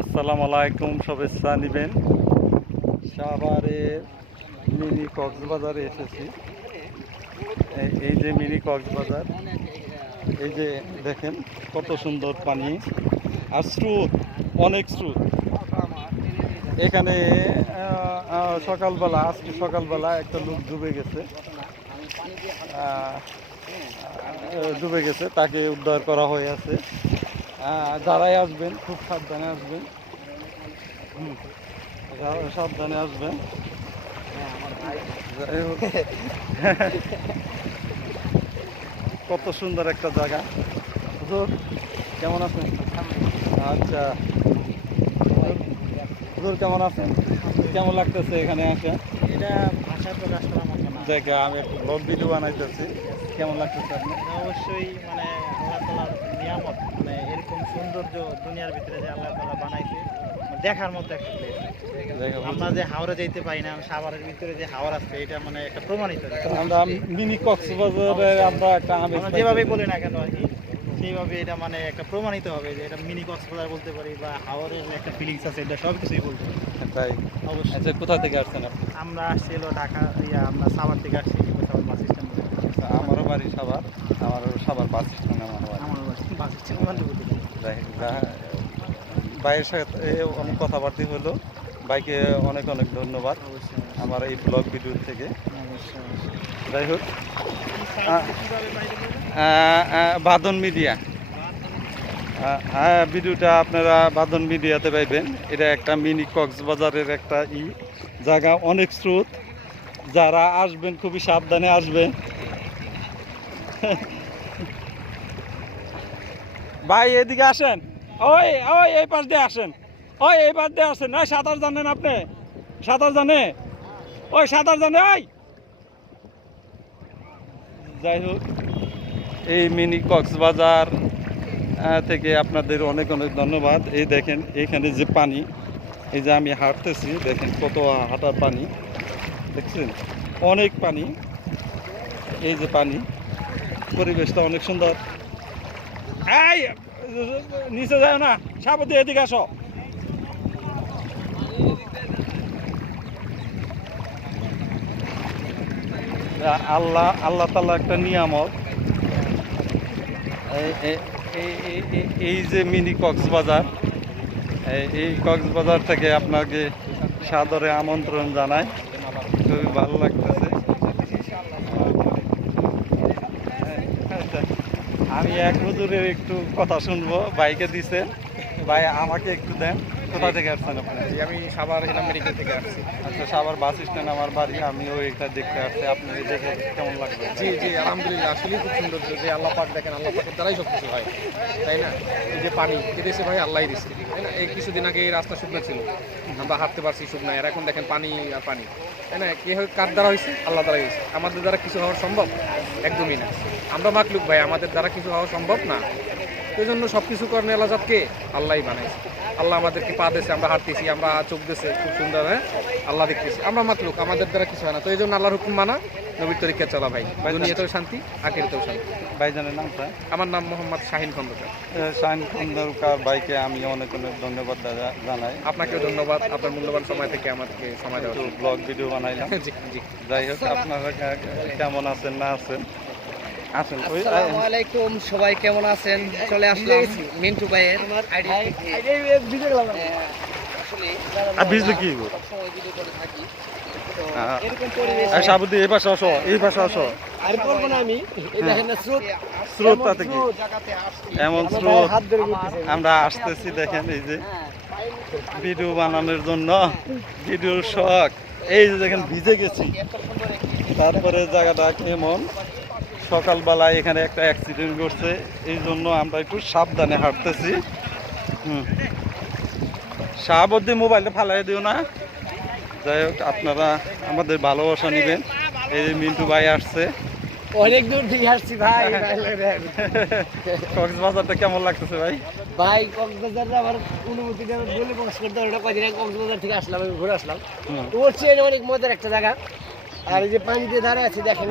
আসসালামু আলাইকুম, শুভেচ্ছা নিবেন। সাভারের মিনি কক্সবাজারে এসেছি। এই যে মিনি কক্সবাজার, এই যে দেখেন কত সুন্দর পানি আর স্রোত, অনেক স্রোত। এখানে আজকে সকালবেলা একটা লোক ডুবে গেছে, তাকে উদ্ধার করা হয়ে আছে। যারাই আসবেন খুব সাবধানে আসবেন, সাবধানে আসবেন। যাই হোক, কত সুন্দর একটা জায়গা। হুজুর কেমন আছেন? আচ্ছা হুজুর কেমন আছেন? কেমন লাগতেছে এখানে আসে? এটা ভাষায় প্রকাশ করার মতো না। জায়গা আমি একটা ব্লগ ভিডিও বানাইতেছি। কেমন লাগতেছে আপনার? এটা অবশ্যই মানে আল্লাহ তাআলার নিয়ামত, মানে এরকম সৌন্দর্য দুনিয়ার ভিতরে যে আল্লাহ তাআলা বানাইছে, দেখার মতো একটা প্লেস। আমরা যে হাওড়ে যাইতে পারি না, সাভারের ভিতরে যে হাওর আছে, এটা মানে একটা প্রমাণিত। আমরা মিনি কক্সবাজারে আমরা একটা আমেজ আমরা যেভাবে বলি না কেন আর কি, সেইভাবে এটা মানে একটা প্রমাণিত হবে যে এটা মিনি কক্সবাজার বলতে পারি, বা হাওরের যে একটা ফিলিংস আছে, এটা সব কিছুই বলতে পারি। তাই অবশ্যই। আচ্ছা, কোথা থেকে আসছেন আপনি? আমরা আসছি হলো ঢাকা, আমরা সাভার থেকে আসছি, সাভার বাস স্ট্যান্ড। আমারও বাড়ি সাভার, সাভার বাস স্ট্যান্ড আমার বাড়ি। আমার বাস স্ট্যান্ড ভাইয়ের সাথে অনেক কথাবার্তা হলো। ভাইকে অনেক অনেক ধন্যবাদ আমার এই ব্লগ ভিডিও থেকে। যাই হোক, বাঁধন মিডিয়া, হ্যাঁ, ভিডিওটা আপনারা বাঁধন মিডিয়াতে পাইবেন। এটা একটা মিনি কক্সবাজারের একটা জায়গা, অনেক স্রোত। যারা আসবেন খুবই সাবধানে আসবেন। ভাই এদিকে আসেন, ওই ওই এই পাশ দিয়ে আসেন, ওই এই পাশ দিয়ে আসেন। ওই সাঁতার জানেন আপনি? সাঁতার জানে? ওই সাঁতার জানে? ওই যাই হোক, এই মিনি কক্সবাজার থেকে আপনাদের অনেক অনেক ধন্যবাদ। এই দেখেন এখানে যে পানি, এই যে আমি হাঁটতেছি, দেখেন কত হাঁটার পানি, দেখছেন অনেক পানি। এই যে পানি, পরিবেশটা অনেক সুন্দর। এই নিচে যায় না, সাবধানে এদিকে আসো। আল্লাহ তাআলা একটা নিয়ামত। এই যে মিনি কক্সবাজার, এই কক্সবাজার থেকে আপনাকে সাদরে আমন্ত্রণ জানাই। খুবই ভালো লাগতেছে। আমি এক হুজুরের একটু কথা শুনবো, বাইকে দিছে। ভাই আমাকে একটু দেন, কোথা থেকে আসছেন আপনি? আমি সাভার এলাম মেডিকেল থেকে আসছি। আচ্ছা, সাভার বাস স্ট্যান্ড আমার বাড়ি, আমিও এটা দেখতে আসছি। আপনি দেখে কেমন লাগবে? জি জি, আলহামদুলিল্লাহ, আসলেই খুব সুন্দর যে আল্লাহ পাক, দেখেন আল্লাহ পাকের দ্বারাই সব কিছু হয়, তাই না? এই যে পানি দিয়েছে ভাই, আল্লাহই দিচ্ছে, তাই না? এই কিছুদিন আগে এই রাস্তা শুকনো ছিল, আমরা হাঁটতে পারছি শুকনো, আর এখন দেখেন পানি আর পানি, তাই না? কে কার দ্বারা হয়েছে? আল্লাহ দ্বারা হয়েছে। আমাদের দ্বারা কিছু হওয়া সম্ভব? একদমই না। আমরা মাকলুক ভাই, আমাদের দ্বারা কিছু হওয়া সম্ভব না। এই জন্য সব কিছু করেন আল্লাহকে, আল্লাহই বানাইছে। আল্লাহ আমাদেরকে পা দিয়েছে, আমরা হাঁটতেছি, আমরা চোখ দিয়েছে, খুব সুন্দর, হ্যাঁ? আল্লাহ দেখতেছি। আমরা মাকলুক, আমাদের দ্বারা কিছু হয় না। তো এই জন্য আল্লাহর হুকুম মানা, নবীর তরিকা চলা ভাই, দুনিয়াতেও শান্তি, আখিরাতেও শান্তি। ভাইজানের নামটা? আমার নাম মোহাম্মদ শাহিন খন্দকার। শাহিন খন্দকার ভাইকে আমি অনেক অনেক ধন্যবাদ জানাই। আপনাকেও ধন্যবাদ, আপনার মূল্যবান সময় থেকে আমাদেরকে সময় দেওয়ার জন্য। ব্লগ ভিডিও বানাইলাম। জি জি। যাই হোক, আপনারা কেমন আছেন না আছেন? আসেন। আসসালামু আলাইকুম, সবাই কেমন আছেন? চলে আসলাম মিন্টু ভাইয়ের ভিজলে কি গো? সবসময় ভিডিও করে থাকি। তো হ্যাঁ। এরকম পরিবেশ সাবুদি এই পাশে আসো, এই পাশে আসো। আর করবো না আমি। এই দেখেন না স্রোত, স্রোত তাতে কি? জায়গাতে আসছি। এমন আমার স্রোত, ভাই হাত ধরে ঘুরতেছে। আমরা আসতেছি দেখেন, এই যে হ্যাঁ, ভিডিও বানানোর জন্য, ভিডিওর শখ। এই যে দেখেন ভিজে গেছি। এত সুন্দর একটি তারপরে জায়গাটা কেমন, সকালবেলায় এখানে একটা অ্যাক্সিডেন্ট করছে, এই জন্য আমরা একটু সাবধানে হাঁটতেছি। শাহাবুদ্দি মোবাইলটা ফালাই দিও না। যাই হোক, আপনারা আমাদের ভালোবাসা নেবেন। এই যে মিন্টু ভাই আসছে। অনেক দূর থেকে আসছি ভাই। কক্সবাজারটা কেমন লাগতেছে ভাই? ভাই কক্সবাজার আমার অনুমতিটা বলে প্রকাশ করতে হবে না। কদিন আগে কক্সবাজার থেকে আসলাম, আমি ঘুরে আসলাম। তো ওর চেয়ে অনেক মজার একটা জায়গা। আর এই যে পানিতে দাঁড়ায় আছে দেখেন,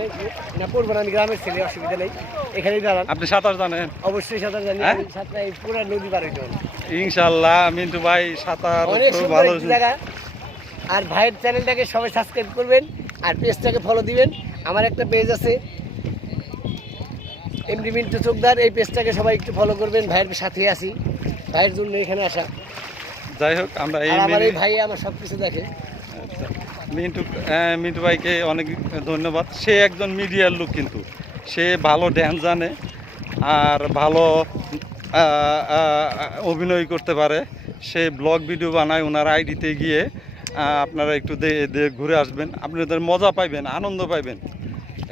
না পড়বো না, আমি গ্রামের ছেলে, অসুবিধা নেই, এখানেই দাঁড়ান। আপনি সাঁতার জানেন? অবশ্যই সাঁতার জানি, হ্যাঁ? আমি সাঁতার পুরো নদী পার হইতে হবে। ইনশাল্লাহ মিন্টু ভাই সাঁতার অনেক খুব সুন্দর ভালো একটি জায়গা। আর ভাইয়ের চ্যানেলটাকে সবাই সাবস্ক্রাইব করবেন আর পেজটাকে ফলো দিবেন। আমার একটা পেজ আছে এমডি মিন্টু চোকদার, এই পেজটাকে সবাই একটু ফলো করবেন। ভাইয়ের সাথে আছি, ভাইয়ের জন্য এখানে আসা। যাই হোক আমরা এই আর আমার মিনি- এই ভাই আমার সব কিছু দেখে। আচ্ছা, মিন্টু ভাইকে অনেক ধন্যবাদ। সে একজন মিডিয়ার লোক, কিন্তু সে ভালো ড্যান্স জানে আর ভালো অভিনয় করতে পারে। সে ব্লগ ভিডিও বানায়, ওনার আইডিতে গিয়ে আপনারা একটু ঘুরে আসবেন, আপনাদের মজা পাইবেন, আনন্দ পাইবেন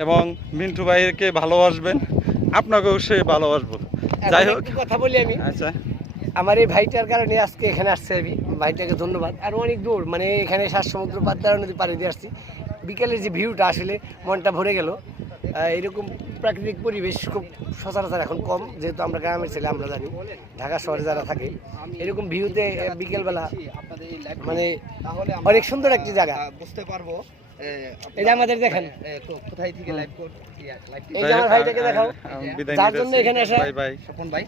এবং মিন্টু ভাইকে ভালোবাসবেন, আপনাকেও সে ভালোবাসবো। যাই এখন হোক, একটু কথা বলি আমি। আচ্ছা আমার এই ভাইটার কারণে আজকে এখানে আসছে আমি, ভাইটাকে ধন্যবাদ। আর অনেক দূর, মানে এখানে 7 সমুদ্র পাদ্মারা নদী পাড়ি দিয়ে আসছি। বিকেলের যে ভিউটা আসলে মনটা ভরে গেল। এরকম প্রাকৃতিক পরিবেশ খুব সচরাচর এখন কম, যেহেতু আমরা গ্রামের ছেলে, আমরা জানি ঢাকা শহরে যারা থাকে এরকম ভিউতে বিকেলবেলা মানে অনেক সুন্দর একটি জায়গা। বুঝতে পারবো এই যে আমাদের দেখেন, কোথায় থেকে লাইভ এই যে আমার ভাইটাকে দেখাও, বিদায় যার নিতে জন্য যাচ্ছি। এখানে আসা। Bye bye. স্বপন ভাই